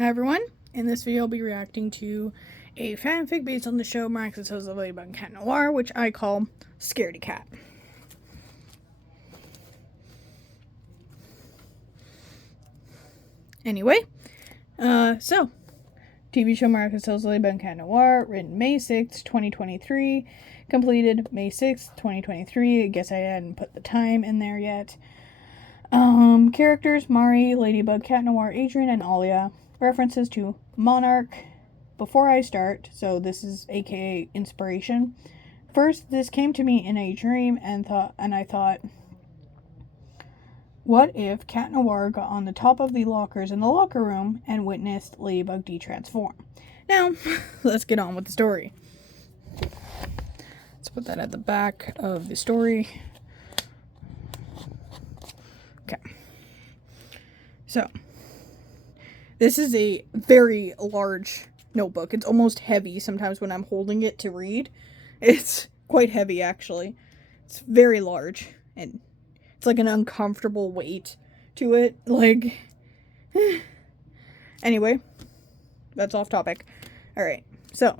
Hi everyone, in this video I'll be reacting to a fanfic based on the show Miraculous of Ladybug Cat Noir, which I call Scaredy Cat. Anyway, so TV show Miraculous of Ladybug Cat Noir, written May 6th, 2023, completed May 6th, 2023. I guess I hadn't put the time in there yet. Characters: Mari, Ladybug, Cat Noir, Adrian, and Alia. References to Monarch. Before I start, so this is aka inspiration. First, this came to me in a dream and I thought, what if Cat Noir got on the top of the lockers in the locker room and witnessed Ladybug detransform? Now, let's get on with the story. Let's put that at the back of the story. Okay. So, this is a very large notebook. It's almost heavy sometimes when I'm holding it to read. It's quite heavy, actually. It's very large, and it's like an uncomfortable weight to it. Like, anyway, that's off topic. Alright, so,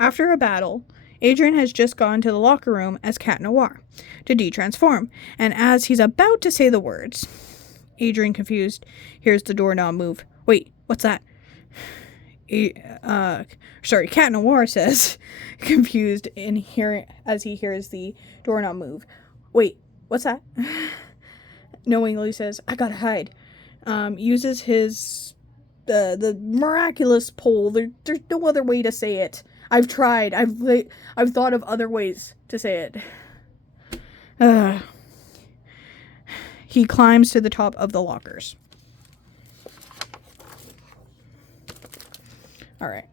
after a battle, Adrian has just gone to the locker room as Cat Noir to detransform, and as he's about to say the words, Adrian, confused, hears the doorknob move. Wait, what's that? Cat Noir says, confused as he hears the doorknob move. Wait, what's that? Knowingly says, I gotta hide. Uses his the miraculous pole. There's no other way to say it. I've tried. I've thought of other ways to say it. He climbs to the top of the lockers. Alright.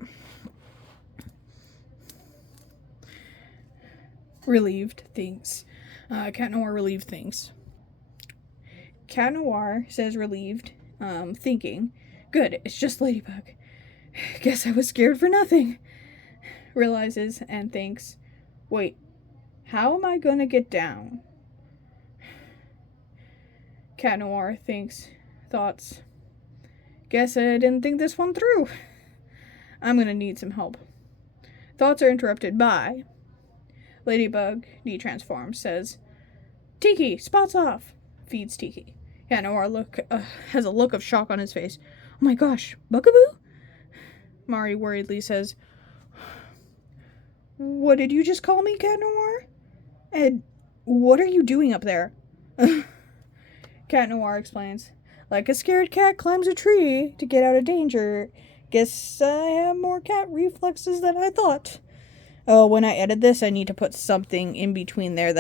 Relieved things. Cat Noir relieved things. Cat Noir says relieved, thinking, good, it's just Ladybug. Guess I was scared for nothing. Realizes and thinks, wait, how am I gonna get down? Cat Noir thoughts, guess I didn't think this one through. I'm gonna need some help. Thoughts are interrupted by Ladybug detransforms, says, Tiki, spots off, feeds Tiki. Cat Noir has a look of shock on his face. Oh my gosh, Bugaboo? Mari worriedly says, what did you just call me, Cat Noir? And what are you doing up there? Cat Noir explains, like a scared cat climbs a tree to get out of danger. Guess I have more cat reflexes than I thought. Oh, when I edit this, I need to put something in between there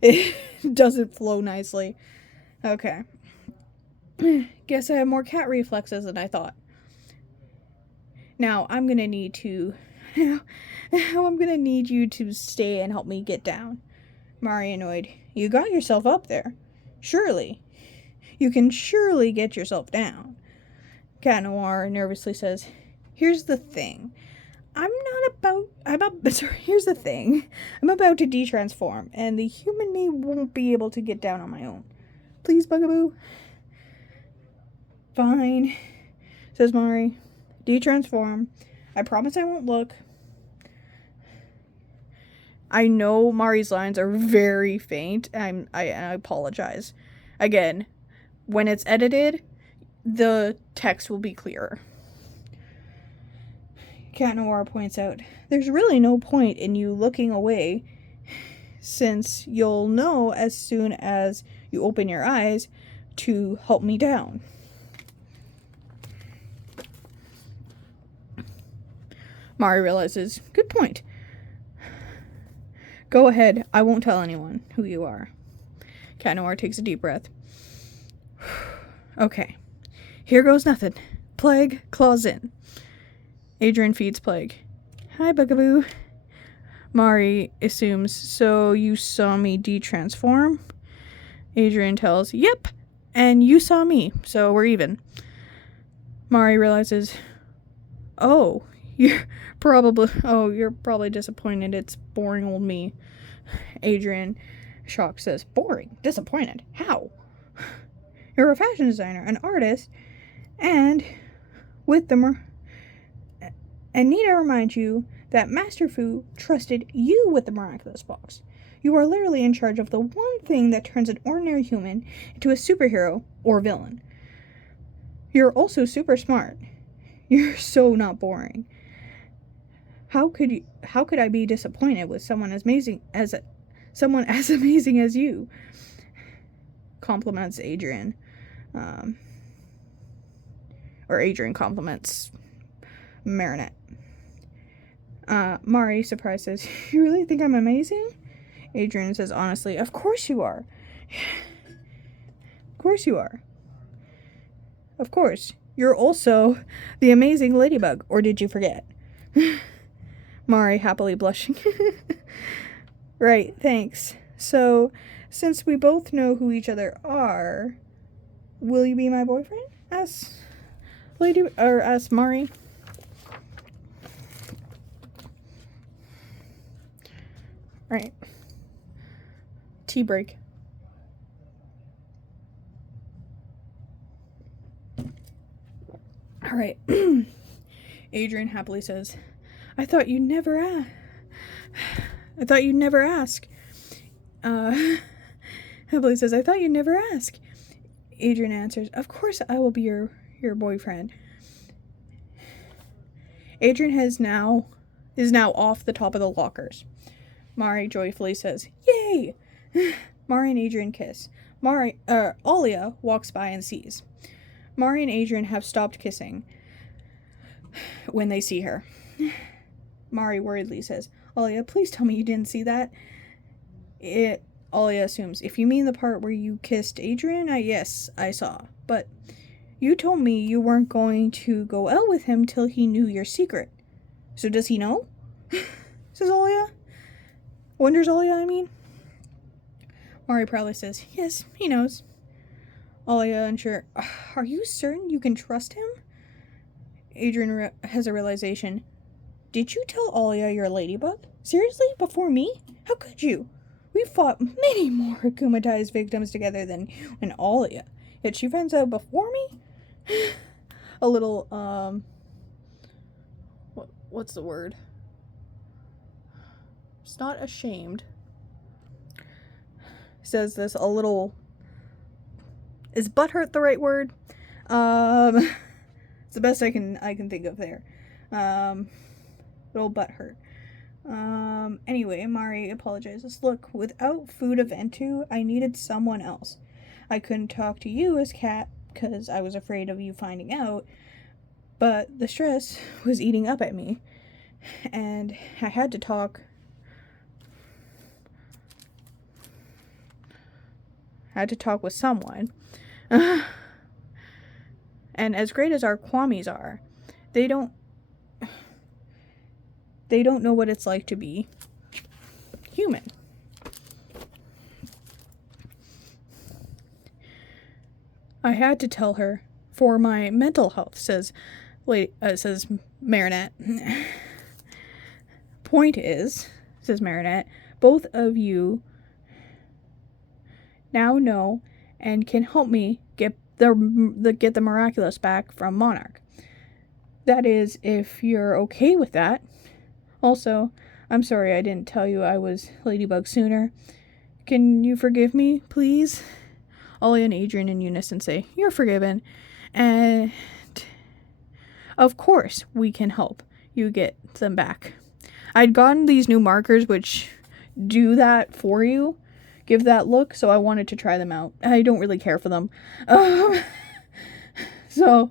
it doesn't flow nicely. Okay. Guess I have more cat reflexes than I thought. Now, I'm gonna need you to stay and help me get down. Mari, annoyed. You got yourself up there. Surely. You can surely get yourself down. Cat Noir nervously says, here's the thing. Here's the thing. I'm about to detransform, and the human me won't be able to get down on my own. Please, Bugaboo. Fine, says Mari. Detransform. I promise I won't look. I know Mari's lines are very faint. I apologize. Again, when it's edited, the text will be clearer. Cat Noir points out, there's really no point in you looking away, since you'll know as soon as you open your eyes to help me down. Mari realizes, good point. Go ahead, I won't tell anyone who you are. Cat Noir takes a deep breath. Okay, here goes nothing. Plague claws in. Adrian feeds Plague. Hi, Bugaboo. Mari assumes, so you saw me detransform? Adrian tells, yep, and you saw me, so we're even. Mari realizes, you're probably disappointed. It's boring old me. Adrian, shocked, says, boring? Disappointed? How? You're a fashion designer, an artist, and with the and need I remind you that Master Fu trusted you with the Miraculous box. You are literally in charge of the one thing that turns an ordinary human into a superhero or villain. You're also super smart. You're so not boring. How could I be disappointed with someone as amazing as you? Compliments Adrian. Or Adrian compliments Marinette. Mari, surprised, says, "You really think I'm amazing?" Adrian says, honestly, "Of course you are. Of course you are. Of course. You're also the amazing ladybug, or did you forget?" Mari, happily blushing. "Right, thanks. So, since we both know who each other are, will you be my boyfriend?" asks Mari. Right. Tea break. Alright. Adrian happily says, I thought you'd never ask. Happily says, "I thought you'd never ask." Adrian answers, "Of course I will be your boyfriend." Adrian is now off the top of the lockers. Mari joyfully says, "Yay!" Mari and Adrian kiss. Alia walks by and sees. Mari and Adrian have stopped kissing when they see her. Mari worriedly says, "Alia, please tell me you didn't see that." Alia assumes, "If you mean the part where you kissed Adrian, yes, I saw. But you told me you weren't going to go out with him till he knew your secret. So does he know?" says Alia. Wonders Alia, I mean. Mari proudly says, "Yes, he knows." Alia, unsure, "Are you certain you can trust him?" Adrian has a realization. "Did you tell Alia you're a ladybug? Seriously? Before me? How could you? We fought many more akumatized victims together than Alia. Yet she finds out before me?" A little, what's the word? It's not ashamed. Says this a little. Is butthurt the right word? It's the best I can think of there. Little butthurt. Anyway, Mari apologizes. "Look, without Food Eventu, I needed someone else. I couldn't talk to you as Cat because I was afraid of you finding out, but the stress was eating up at me, and I had to talk with someone. And as great as our Kwamis are, they don't know what it's like to be human. I had to tell her for my mental health," says Marinette. "Point is," says Marinette, "both of you now know and can help me get the Miraculous back from Monarch. That is, if you're okay with that. Also, I'm sorry I didn't tell you I was Ladybug sooner. Can you forgive me, please?" Ollie and Adrian in unison say, "You're forgiven. And of course we can help you get them back. I'd gotten these new markers which do that for you, give that look, so I wanted to try them out. I don't really care for them. So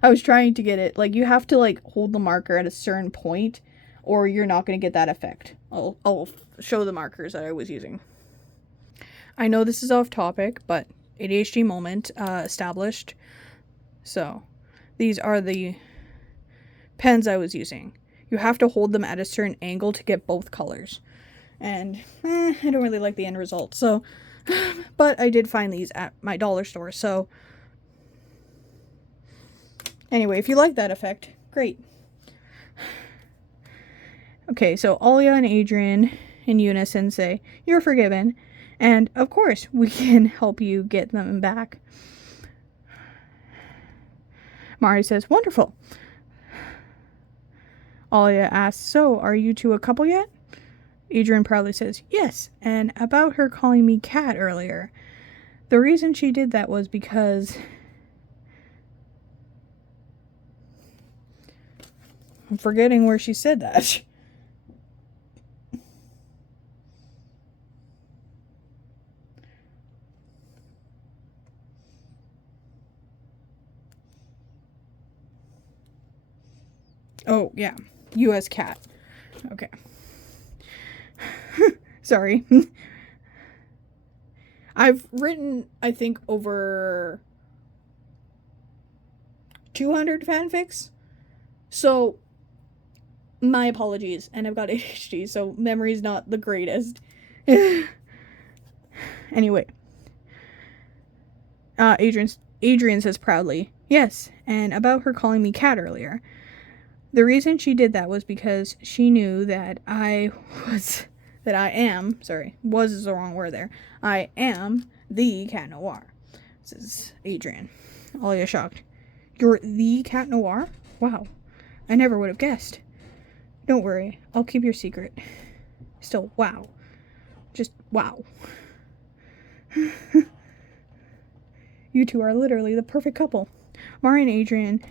I was trying to get it. Like, you have to, like, hold the marker at a certain point, or you're not going to get that effect. I'll show the markers that I was using. I know this is off topic, but ADHD moment established. So these are the pens I was using. You have to hold them at a certain angle to get both colors. And I don't really like the end result. So, but I did find these at my dollar store. So anyway, if you like that effect, great. Okay, so Alia and Adrian in unison say, "You're forgiven. And of course, we can help you get them back." Mari says, wonderful. Alia asks, so, are you two a couple yet? Adrian proudly says, yes, and about her calling me Cat earlier. The reason she did that was because... I'm forgetting where she said that. Oh, yeah. U.S. Cat. Okay. Sorry. I've written, I think, over 200 fanfics. So, my apologies. And I've got ADHD, so memory's not the greatest. Anyway. Adrian says proudly, yes, and about her calling me Cat earlier. The reason she did that was because she knew that was the wrong word there. I am the Cat Noir. This is Adrian. Alia shocked. You're the Cat Noir? Wow. I never would have guessed. Don't worry. I'll keep your secret. Still, wow. Just, wow. You two are literally the perfect couple. Mari and Adrian,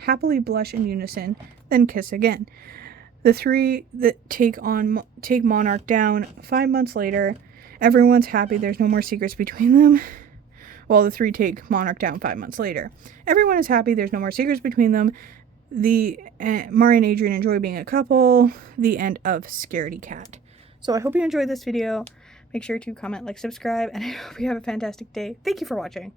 happily blush in unison, then kiss again. The three that take Monarch down 5 months later. Everyone's happy there's no more secrets between them. Well, the three take Monarch down 5 months later. Everyone is happy there's no more secrets between them. Mari and Adrian enjoy being a couple. The end of Scaredy Cat. So I hope you enjoyed this video. Make sure to comment, like, subscribe, and I hope you have a fantastic day. Thank you for watching.